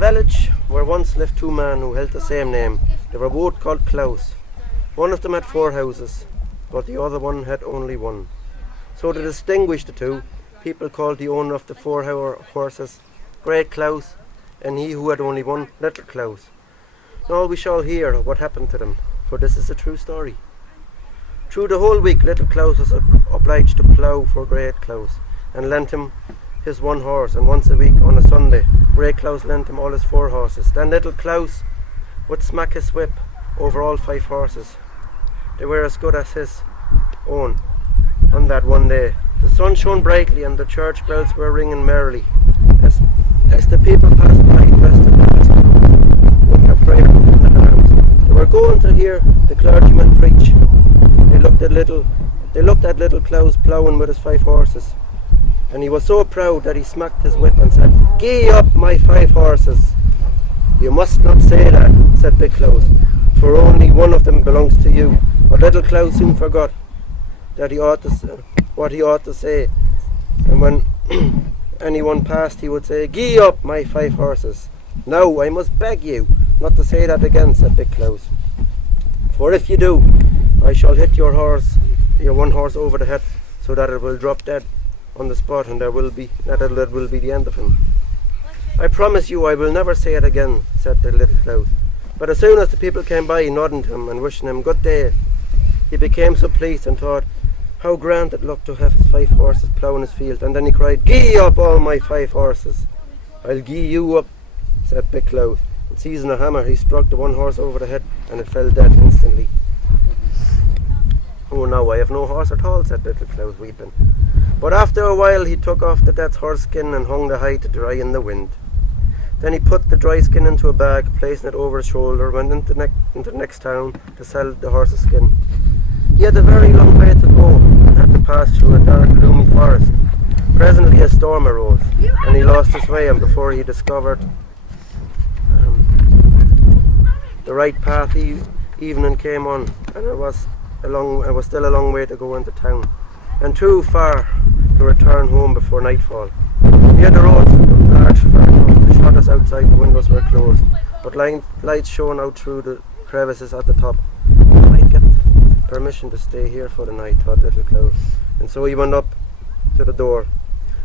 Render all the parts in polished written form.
village where once lived two men who held the same name. They were both called Claus. One of them had 4 houses, but the other one had only one. So to distinguish the two, people called the owner of the 4 horses Great Claus, and he who had only one, Little Claus. Now we shall hear what happened to them, for this is a true story. Through the whole week, Little Claus was obliged to plough for Great Claus, and lent him his 1 horse, and once a week on a Sunday, Great Claus lent him all his 4 horses. Then Little Claus would smack his whip over all 5 horses. They were as good as his own on that one day. The sun shone brightly and the church bells were ringing merrily. As the people passed by, dressed in with their prayer in their arms, they were going to hear the clergyman preach. They looked at Little Claus ploughing with his 5 horses, and he was so proud that he smacked his whip and said, "Gee up, my 5 horses!" "You must not say that," said Big Claus, "for only one of them belongs to you." But Little Claus soon forgot that what he ought to say, and when anyone passed, he would say, "Gee up, my 5 horses." "Now, I must beg you not to say that again," said Big Claus, "for if you do, I shall hit your 1 horse over the head, so that it will drop dead on the spot, and that will be the end of him." "I promise you I will never say it again," said the Little Claus. But as soon as the people came by, nodding to him and wishing him good day, he became so pleased and thought how grand it looked to have his 5 horses ploughing his field, and then he cried, "Gee up, all my 5 horses!" "I'll gee you up," said Big Claus, and seizing a hammer he struck the 1 horse over the head, and it fell dead instantly. "Oh, now I have no horse at all," said Little Claus, weeping. But after a while he took off the dead horse skin and hung the hide to dry in the wind. Then he put the dry skin into a bag, placing it over his shoulder, went into the next town to sell the horse's skin. He had a very long way to go and had to pass through a dark, gloomy forest. Presently a storm arose, and he lost his way, and before he discovered the right path, evening came on, and it was still a long way to go into town, and too far to return home before nightfall. Near the road stood a large farmhouse. The shutters outside the windows were closed, but lights shone out through the crevices at the top. "I might get permission to stay here for the night," thought Little Claus, and so he went up to the door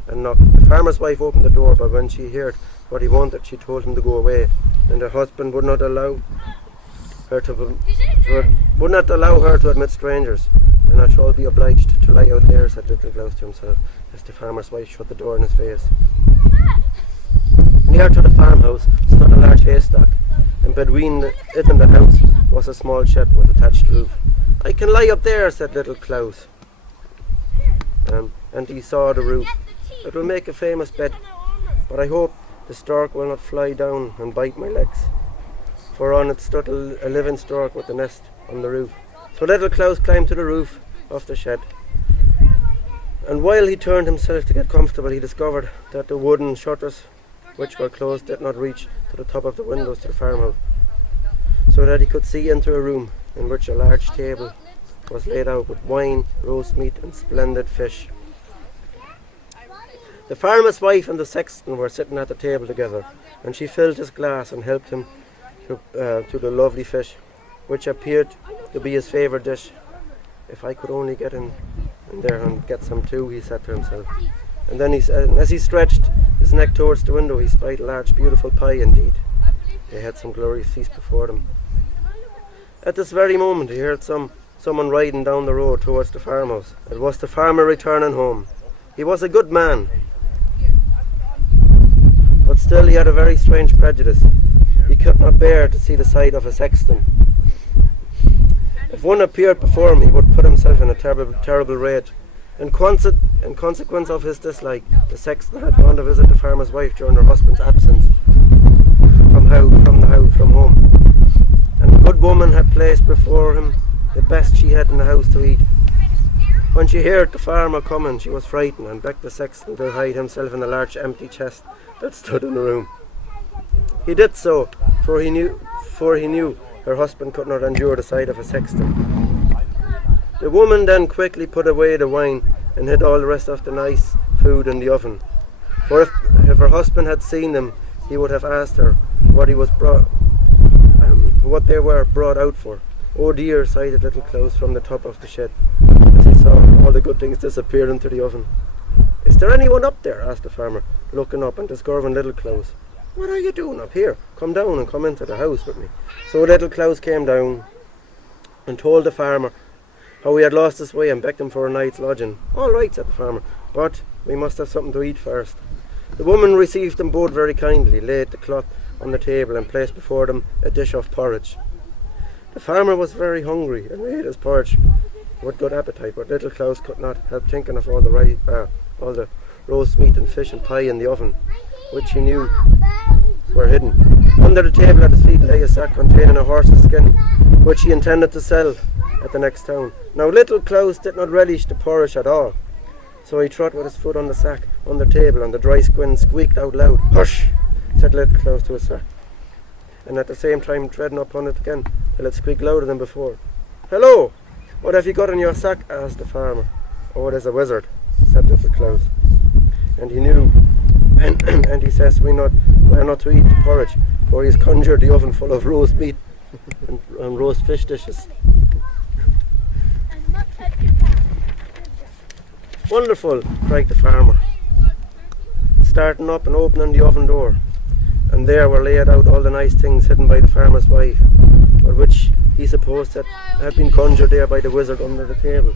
and knocked. The farmer's wife opened the door, but when she heard what he wanted, she told him to go away, and her husband would not allow her to admit strangers. "Then I shall be obliged to lie out there," said Little Claus to himself, as the farmer's wife shut the door in his face. Near to the farmhouse stood a large haystack, and between it and the house was a small shed with a thatched roof. "I can lie up there," said Little Claus, and he saw the roof. "It will make a famous bed, but I hope the stork will not fly down and bite my legs." For on it stood a living stork with a nest on the roof. So Little Claus climbed to the roof of the shed, and while he turned himself to get comfortable, he discovered that the wooden shutters, which were closed, did not reach to the top of the windows to the farmhouse, so that he could see into a room in which a large table was laid out with wine, roast meat, and splendid fish. The farmer's wife and the sexton were sitting at the table together, and she filled his glass and helped him to the lovely fish, which appeared to be his favourite dish. "If I could only get in there and get some too," he said to himself. And then as he stretched his neck towards the window, he spied a large, beautiful pie indeed. They had some glorious feast before them. At this very moment he heard someone riding down the road towards the farmhouse. It was the farmer returning home. He was a good man, but still he had a very strange prejudice. He could not bear to see the sight of a sexton. If one appeared before him, he would put himself in a terrible rage. In consequence of his dislike, the sexton had gone to visit the farmer's wife during her husband's absence from home, and the good woman had placed before him the best she had in the house to eat. When she heard the farmer coming, she was frightened and begged the sexton to hide himself in a large empty chest that stood in the room. He did so, for he knew her husband could not endure the sight of a sexton. The woman then quickly put away the wine and hid all the rest of the nice food in the oven. For if her husband had seen them, he would have asked her what what they were brought out for. Oh dear, sighed little Claus from the top of the shed, as he saw all the good things disappear into the oven. Is there anyone up there? Asked the farmer, looking up and discovering little Claus. What are you doing up here? Come down and come into the house with me. So little Claus came down and told the farmer how he had lost his way and begged him for a night's lodging. All right, said the farmer, but we must have something to eat first. The woman received them both very kindly, laid the cloth on the table and placed before them a dish of porridge. The farmer was very hungry and ate his porridge with good appetite, but little Claus could not help thinking of all the roast meat and fish and pie in the oven, which he knew were hidden. Under the table at his feet lay a sack containing a horse's skin, which he intended to sell at the next town. Now little Claus did not relish the porridge at all, so he trod with his foot on the sack on the table, and the dry skin squeaked out loud. Hush, said little Claus to his sack, and at the same time treading upon it again till it squeaked louder than before. Hello, what have you got in your sack? Asked the farmer. Oh, it is a wizard, said little Claus, and he knew, and he says we are not to eat the porridge, for he has conjured the oven full of roast meat and roast fish dishes. Wonderful, cried the farmer, starting up and opening the oven door, and there were laid out all the nice things hidden by the farmer's wife, but which he supposed had been conjured there by the wizard under the table.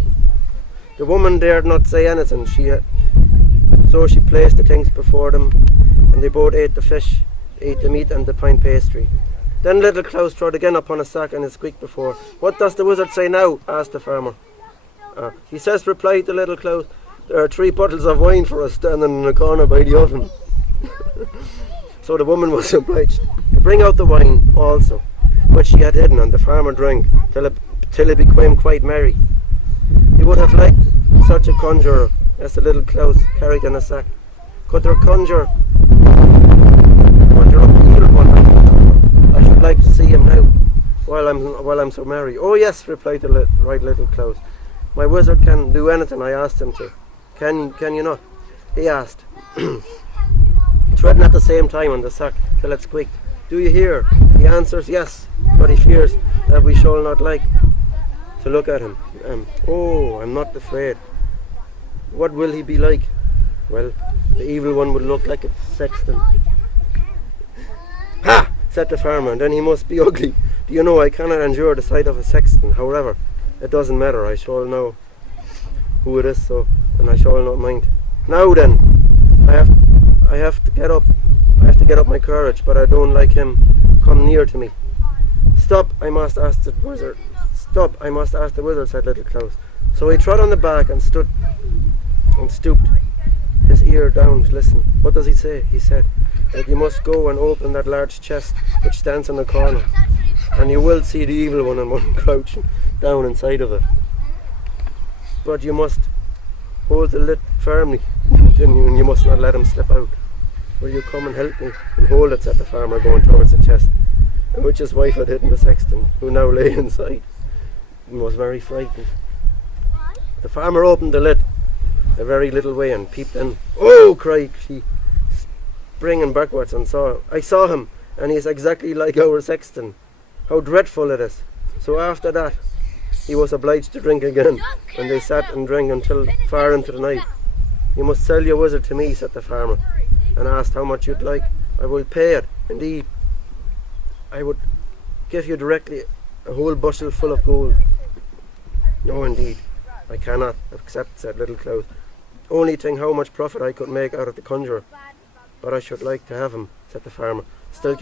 The woman dared not say anything, so she placed the things before them, and they both ate the fish, ate the meat and the pine pastry. Then little Claus trod again upon a sack and it squeaked before. What does the wizard say now? Asked the farmer. He says, replied the little Claus, there are 3 bottles of wine for us standing in a corner by the oven. So the woman was obliged to bring out the wine also, which she had hidden, and the farmer drank till he became quite merry. He would have liked such a conjurer as the little Claus carried in a sack. Could there conjure up the evil one? I should like to see him now, while I'm so merry. Oh yes, replied the right little Claus. My wizard can do anything I asked him to. Can you not? He asked, treading at the same time on the sack till it squeaked. Do you hear? He answers yes, but he fears that we shall not like to look at him. Oh, I'm not afraid. What will he be like? Well, the evil one will look like a sexton. Ha! Said the farmer, and then he must be ugly. Do you know, I cannot endure the sight of a sexton. However, it doesn't matter. I shall know who it is, and I shall not mind. Now then, I have to get up. I have to get up my courage, but I don't like him come near to me. Stop, I must ask the wizard. Stop, I must ask the wizard, said little Claus. So he trod on the back and stooped his ear down to listen. What does he say? He said that you must go and open that large chest which stands in the corner, and you will see the evil one and one crouching down inside of it. But you must hold the lid firmly, and you must not let him slip out. Will you come and help me and hold it, said the farmer, going towards the chest, in which his wife had hidden the sexton, who now lay inside and was very frightened. The farmer opened the lid a very little way and peeped in. Oh, cried she, springing backwards, and I saw him, and he is exactly like our sexton. How dreadful it is. So after that he was obliged to drink again, and they sat and drank until far into the night. You must sell your wizard to me, said the farmer, and asked how much you'd like. I will pay it. Indeed, I would give you directly a whole bushel full of gold. No, indeed, I cannot accept, said little Claus. Only think how much profit I could make out of the conjurer. But I should like to have him, said the farmer, still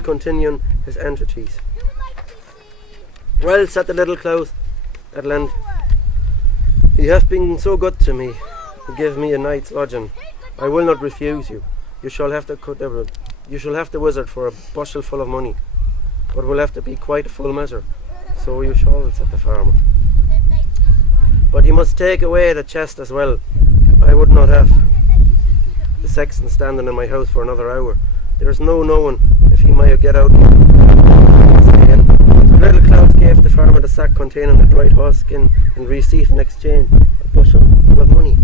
continuing his entreaties. Well, said the little Claus at length, you have been so good to me to give me a night's lodging. I will not refuse you. You shall have the wizard for a bushel full of money, but will have to be quite a full measure. So you shall, said the farmer. But you must take away the chest as well. I would not have the sexton standing in my house for another hour. There is no knowing if he might get out. The little Claus gave the farmer the sack containing the dried horse skin and received in exchange a bushel full of money.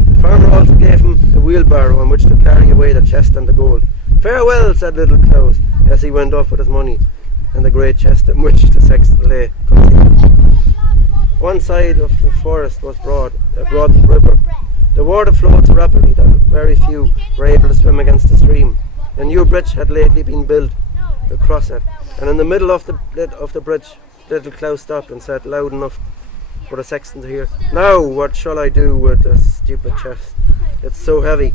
The farmer also gave him a wheelbarrow on which to carry away the chest and the gold. "Farewell," said little Claus, as he went off with his money and the great chest in which the sexton lay concealed. One side of the forest was broad, a broad river. The water flowed so rapidly that very few were able to swim against the stream. A new bridge had lately been built across it, and in the middle of the bridge, little Claus stopped and said loud enough for the sexton to hear, "Now, what shall I do with this stupid chest? It's so heavy,"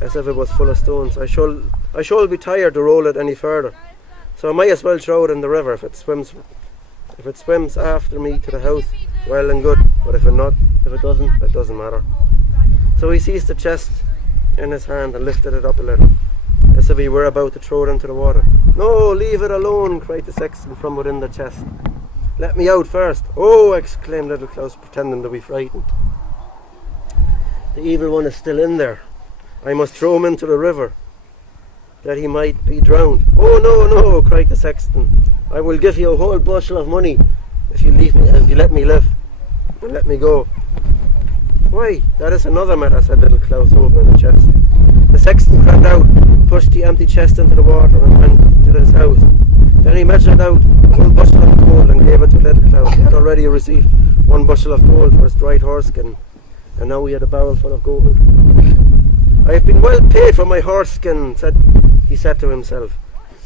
as if it was full of stones. I shall be tired to roll it any further, so I might as well throw it in the river. If it swims after me to the house, well and good, but if it doesn't, it doesn't matter. So he seized the chest in his hand and lifted it up a little, as if he were about to throw it into the water. "No, leave it alone," cried the sexton from within the chest. "Let me out first." "Oh," exclaimed little Claus, pretending to be frightened. "The evil one is still in there. I must throw him into the river, that he might be drowned." "Oh, no, no," cried the sexton. "I will give you a whole bushel of money if you let me live and let me go." "Why, that is another matter," said little Claus, opening the chest. The sexton crept out, pushed the empty chest into the water and went to his house. Then he measured out a whole bushel of gold and gave it to little Claus. He had already received 1 bushel of gold for his dried horse skin, and now he had a barrel full of gold. "I have been well paid for my horse skin," he said to himself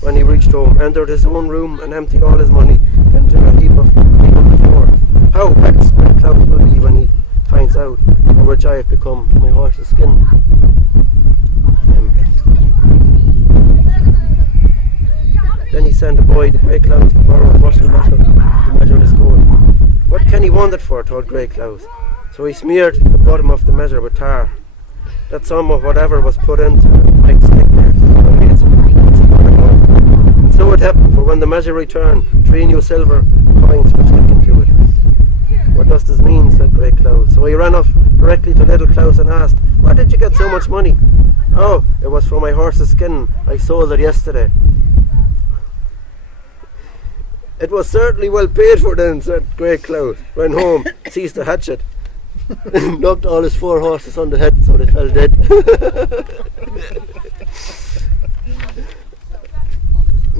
when he reached home, entered his own room and emptied all his money into a heap on the floor. "How vexed Claus will be when he finds out how rich I have become for my horse's skin." Then he sent a boy to Grey Claus to borrow a bushel measure to measure his gold. What can he want it for, thought Grey Claus. So he smeared the bottom of the measure with tar, that some of whatever was put into it might stick there. And so it happened, for when the measure returned, 3 new silver coins were sticking to it. "What does this mean?" said Grey Claus. So he ran off directly to little Claus and asked, "Where did you get so much money?" "Oh, it was for my horse's skin. I sold it yesterday." "It was certainly well paid for then," said Grey Claus. Went home, seized a hatchet, knocked all his 4 horses on the head so they fell dead.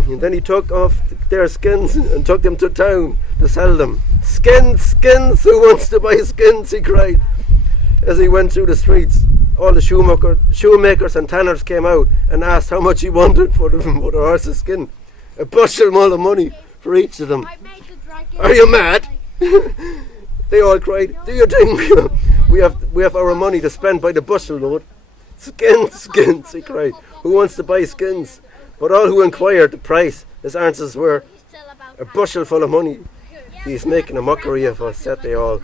And then he took off their skins and took them to town to sell them. "Skins, skins, who wants to buy skins?" he cried as he went through the streets. All the shoemakers and tanners came out and asked how much he wanted for the horse's skin. "A bushel full of money for each of them." "Are you mad?" they all cried. "Do you think we have our money to spend by the bushel load?" "Skins, skins," he cried. "Who wants to buy skins?" But all who inquired the price, his answers were, "A bushel full of money." "He is making a mockery of us," said they all.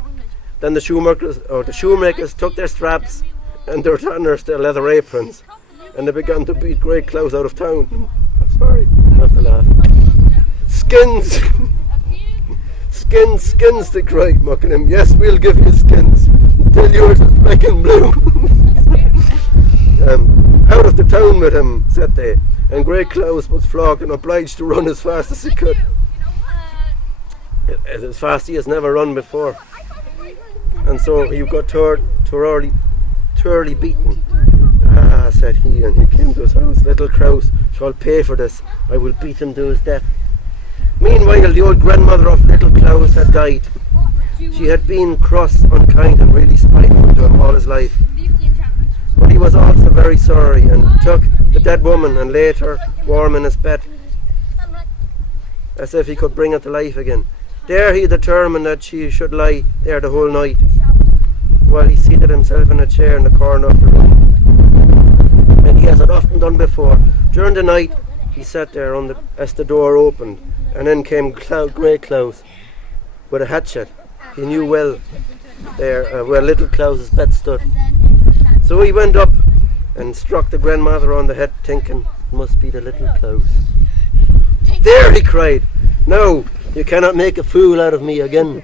Then the shoemakers took their straps and their tanners their leather aprons, and they began to beat Grey Claus out of town. Sorry, I have to laugh. "Skins! Skins, skins," they cried, mocking him. "Yes, we'll give you skins until yours is black and blue." "Out of the town with him," said they, and Grey Claus was flogged and obliged to run as fast as he could. As fast he has never run before. And so he got thoroughly beaten. "Ah," said he, and he came to his house. "Little Claus shall pay for this. I will beat him to his death." Meanwhile, the old grandmother of little Claus had died. She had been cross, unkind, and really spiteful to him all his life. But he was also very sorry, and took the dead woman and laid her warm in his bed, as if he could bring her to life again. There he determined that she should lie there the whole night, while he seated himself in a chair in the corner of the room. And he had often done before. During the night he sat there as the door opened, and in came Grey Claus with a hatchet. He knew well there where little Claus's bed stood. So he went up and struck the grandmother on the head, thinking, "It must be the little Claus." "There," he cried, "now you cannot make a fool out of me again."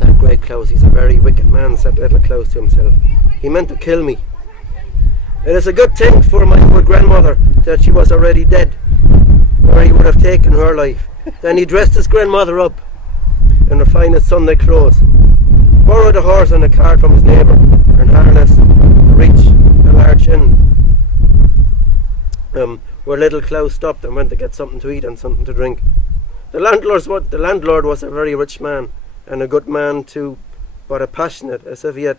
"That Grey Claus, he's a very wicked man," said little Claus to himself. "He meant to kill me. It is a good thing for my old grandmother that she was already dead, or he would have taken her life." Then he dressed his grandmother up in her finest Sunday clothes, borrowed a horse and a cart from his neighbour, and harnessed to reach a large inn, where little Klaus stopped and went to get something to eat and something to drink. The landlord was a very rich man, and a good man too, but a passionate, as if he had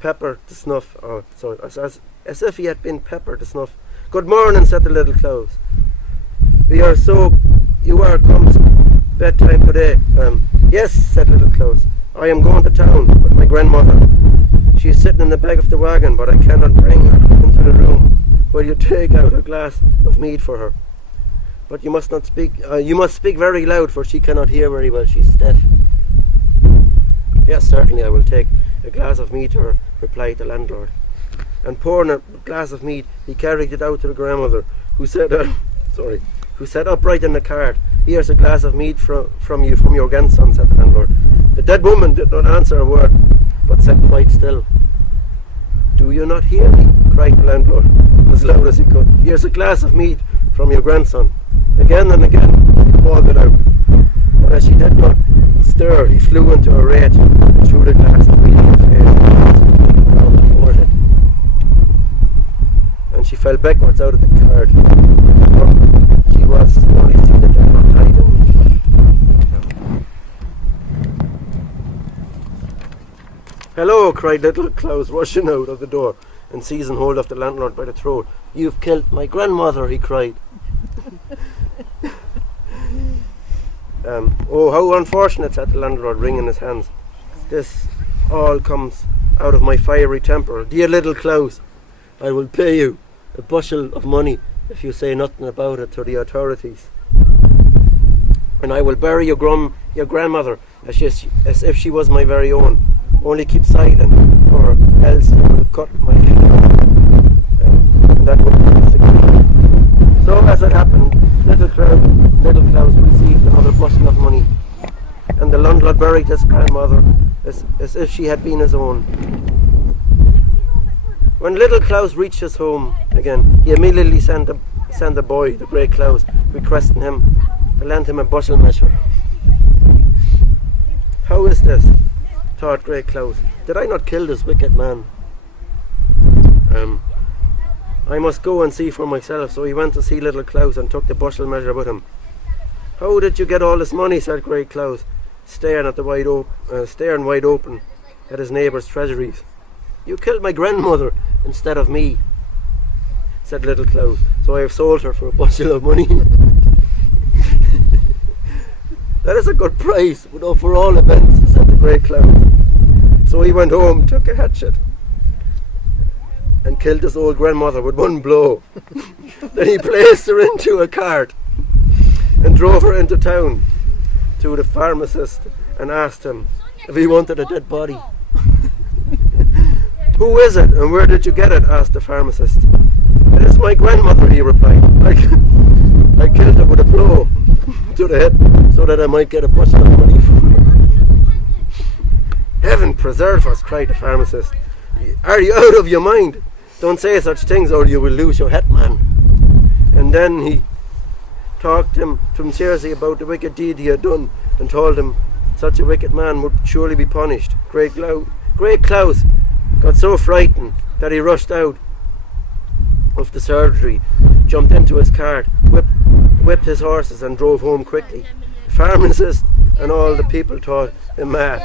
pepper to snuff. As if he had been pepper to snuff. "Good morning," said the little Klaus. You are come bedtime today." "Yes," said little Klaus. "I am going to town with my grandmother. She is sitting in the back of the wagon, but I cannot bring her into the room. Will you take out a glass of mead for her? But you must not speak. You must speak very loud, for she cannot hear very well. She's deaf." "Yes, certainly I will take a glass of mead to her," replied the landlord. And pouring a glass of mead, he carried it out to the grandmother, who said upright in the cart, "Here's a glass of mead from your grandson," said the landlord. The dead woman did not answer a word, but sat quite still. "Do you not hear me?" cried the landlord, as loud as he could. "Here's a glass of mead from your grandson." Again and again he called it out, but as she did not stir, he flew into a rage and threw the glass of mead on her face on the forehead. And she fell backwards out of the cart. She was only seated there, not hiding. "Hello!" cried little Klaus, rushing out of the door and seizing hold of the landlord by the throat. "You've killed my grandmother," he cried. "Oh, how unfortunate," said the landlord, wringing his hands. "This all comes out of my fiery temper. Dear little Klaus, I will pay you a bushel of money if you say nothing about it to the authorities. And I will bury your grandmother as if she was my very own. Only keep silent, or else you will cut my finger." And that would be significant. So as it happened, little Klaus received another bushel of money, and the landlord buried his grandmother as if she had been his own. When little Klaus reached his home again, he immediately sent a boy, the great Klaus, requesting him to lend him a bushel measure. "How is this?" thought great Klaus. "Did I not kill this wicked man? I must go and see for myself." So he went to see little Klaus and took the bushel measure with him. "How did you get all this money?" said great Klaus, staring wide open at his neighbour's treasuries. "You killed my grandmother instead of me," said little Klaus, "so I have sold her for a bushel of money." "That is a good price, for all events," said the great Klaus. So he went home, took a hatchet, and killed his old grandmother with one blow. Then he placed her into a cart and drove her into town to the pharmacist and asked him if he wanted a dead body. "Who is it, and where did you get it?" asked the pharmacist. "It is my grandmother," he replied. I killed her with a blow to the head so that I might get a bushel of money from her." "Heaven preserve us," cried the pharmacist. "Are you out of your mind? Don't say such things or you will lose your head, man." And then he talked to him seriously about the wicked deed he had done and told him such a wicked man would surely be punished. Great Klaus got so frightened that he rushed out of the surgery, jumped into his cart, whipped his horses and drove home quickly. The pharmacist and all the people thought him mad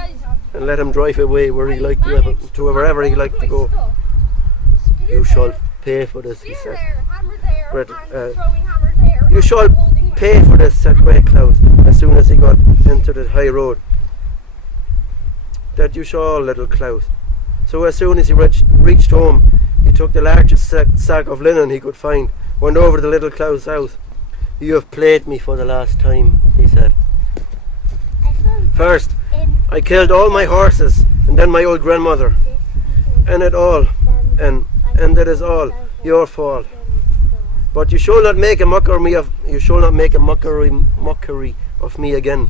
and let him drive away where he liked to wherever he liked to go. "You shall pay for this," he said. "You shall pay for this," said great Klaus, as soon as he got into the high road. "That you shall, little Klaus." So as soon as he reached home, he took the largest sack of linen he could find, went over to little Klaus' house. "You have played me for the last time," he said. "First, I killed all my horses, and then my old grandmother, and it is all your fault. But you shall not make a mockery of me again."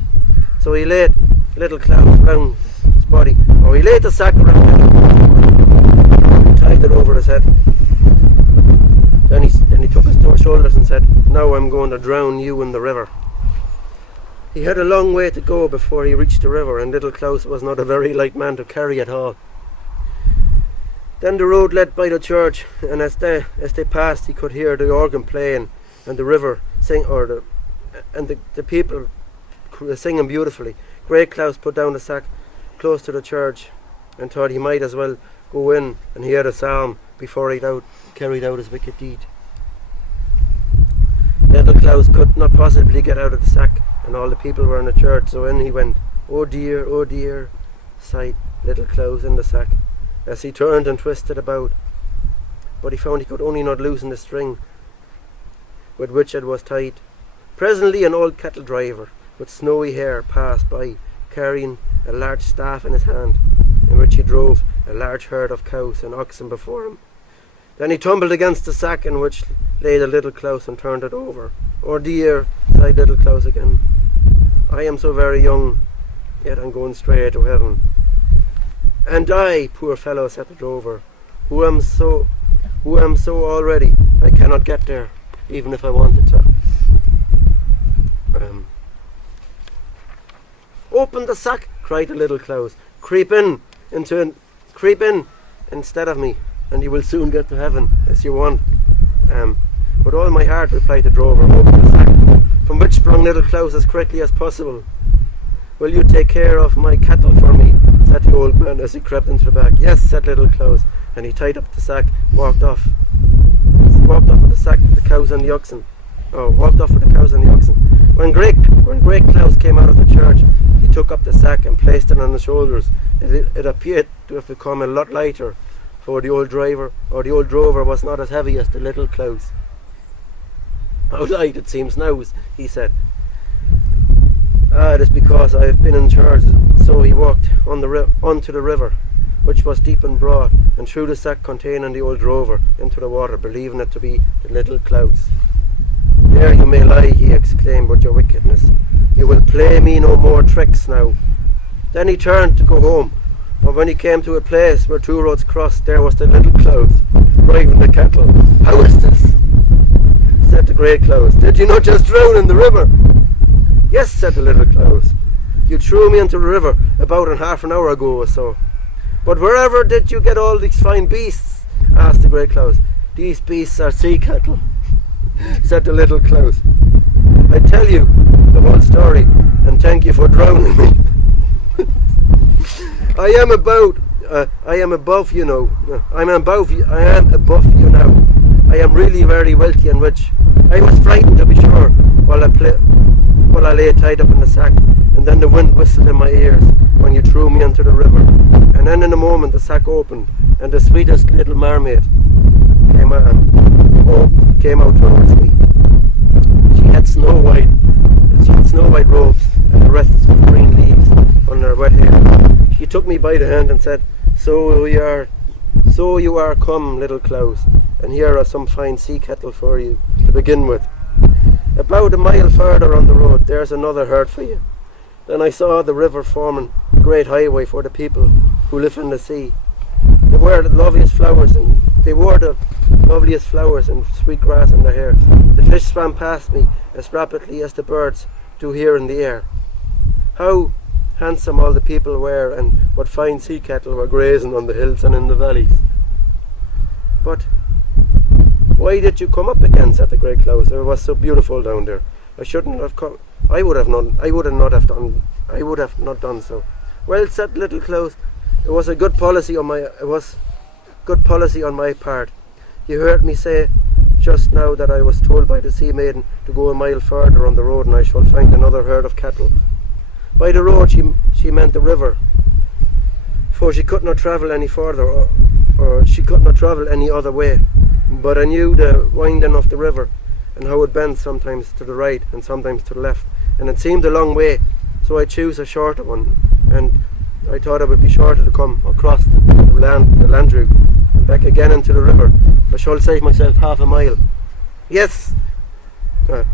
So he laid little Klaus round his body, or he laid the sack around him, and tied it over his head. Then he took his shoulders and said, "Now I'm going to drown you in the river." He had a long way to go before he reached the river, and little Klaus was not a very light man to carry at all. Then the road led by the church, and as they passed, he could hear the organ playing and the river sing, and the people singing beautifully. Great Claus put down the sack close to the church and thought he might as well go in and hear the psalm before he carried out his wicked deed. Little Claus could not possibly get out of the sack, and all the people were in the church, so in he went. Oh dear, sighed Little Claus in the sack, as he turned and twisted about. But he found he could only not loosen the string with which it was tied. Presently an old cattle driver with snowy hair passed by, carrying a large staff in his hand, in which he drove a large herd of cows and oxen before him. Then he tumbled against the sack in which lay the Little Claus and turned it over. Oh dear, sighed Little Claus again. I am so very young, yet I'm going straight to heaven. And I, poor fellow, said the drover, who am so already, I cannot get there, even if I wanted to. Open the sack, cried the Little Claus. Creep in instead of me, and you will soon get to heaven, as you want. With all my heart, replied the drover. Open the sack, from which sprung Little Claus as quickly as possible. Will you take care of my cattle for me? Said the old man as he crept into the bag. Yes, said Little Claus, and he tied up the sack, walked off with the sack, the cows and the oxen. Walked off with the cows and the oxen. When Great Claus came out of the church, he took up the sack and placed it on his shoulders. It appeared to have become a lot lighter, for the old drover was not as heavy as the Little Claus. How light it seems now, he said. It is because I have been in church. So he walked onto the river, which was deep and broad, and threw the sack containing the old drover into the water, believing it to be the Little Claus. There you may lie, he exclaimed, with your wickedness. You will play me no more tricks now. Then he turned to go home, but when he came to a place where two roads crossed, there was the Little Claus, driving the cattle. How is this? Said the Great Claus. Did you not just drown in the river? Yes, said the Little Claus. You threw me into the river about half an hour ago or so. But wherever did you get all these fine beasts? Asked the Great Claus. These beasts are sea cattle, said the Little Claus. I tell you the whole story, and thank you for drowning me. I am above you now. I am above you now. I am really very wealthy and rich. I was frightened, to be sure, while I lay tied up in the sack, and then the wind whistled in my ears when you threw me into the river. And then in a moment the sack opened, and the sweetest little mermaid came out towards me. She had snow white robes and the rest of green leaves on her wet hair. She took me by the hand and said, So you are come, Little Claus, and here are some fine sea cattle for you to begin with. About a mile further on the road, there's another herd for you. Then I saw the river forming a great highway for the people who live in the sea. They wore the loveliest flowers and sweet grass in their hair. The fish swam past me as rapidly as the birds do here in the air. How handsome all the people were, and what fine sea cattle were grazing on the hills and in the valleys. But why did you come up again? Said the Great Claus. It was so beautiful down there. I shouldn't have come. I would have not done so. Well, said Little Claus, it was good policy on my part. You heard me say just now that I was told by the sea maiden to go a mile further on the road, and I shall find another herd of cattle. By the road she meant the river, for she could not travel any further, or she could not travel any other way. But I knew the winding of the river, and how it bends sometimes to the right and sometimes to the left, and it seemed a long way, so I chose a shorter one, and I thought it would be shorter to come across the land route and back again into the river. I shall save myself half a mile. Yes!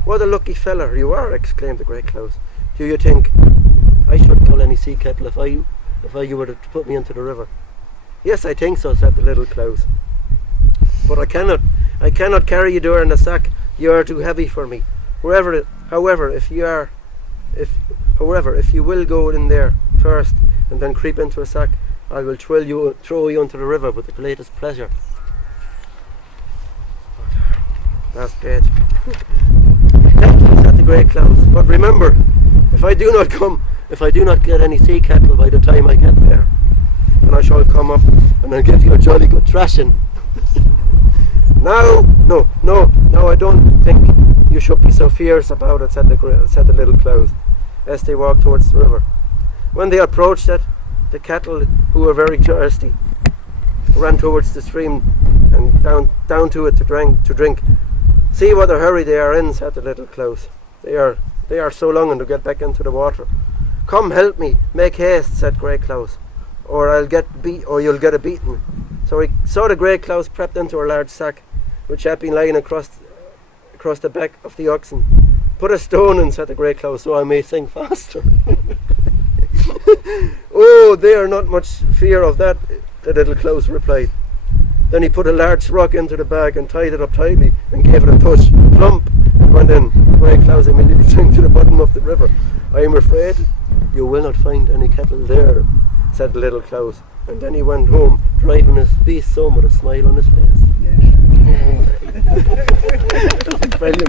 What a lucky feller you are, exclaimed the Great Claus. Do you think I should kill any sea cattle if you were to put me into the river? Yes, I think so, said the Little Claus. But I cannot carry you there in the sack. You are too heavy for me. However, if you will go in there first and then creep into a sack, I will throw you into the river with the greatest pleasure. Last page. Said the great Claus. But remember, if I do not get any sea cattle by the time I get there, then I shall come up and I'll give you a jolly good thrashing. No, I don't think you should be so fierce about it, said the little Claus, as they walked towards the river. When they approached it, the cattle, who were very thirsty, ran towards the stream and down to it to drink. See what a hurry they are in, said the little Claus. They are so longing to get back into the water. Come, help me, make haste, said Grey Claus, or you'll get a beating. So the Grey Claus crept into a large sack, which had been lying across the back of the oxen. Put a stone in, said the Grey Claus, so I may sing faster. Oh, they are not much fear of that, the little Claus replied. Then he put a large rock into the bag and tied it up tightly and gave it a push. Plump! It went in. Grey Claus immediately sank to the bottom of the river. I am afraid you will not find any cattle there, said the little Claus. And then he went home, driving his beast home with a smile on his face. Yeah. Brilliant.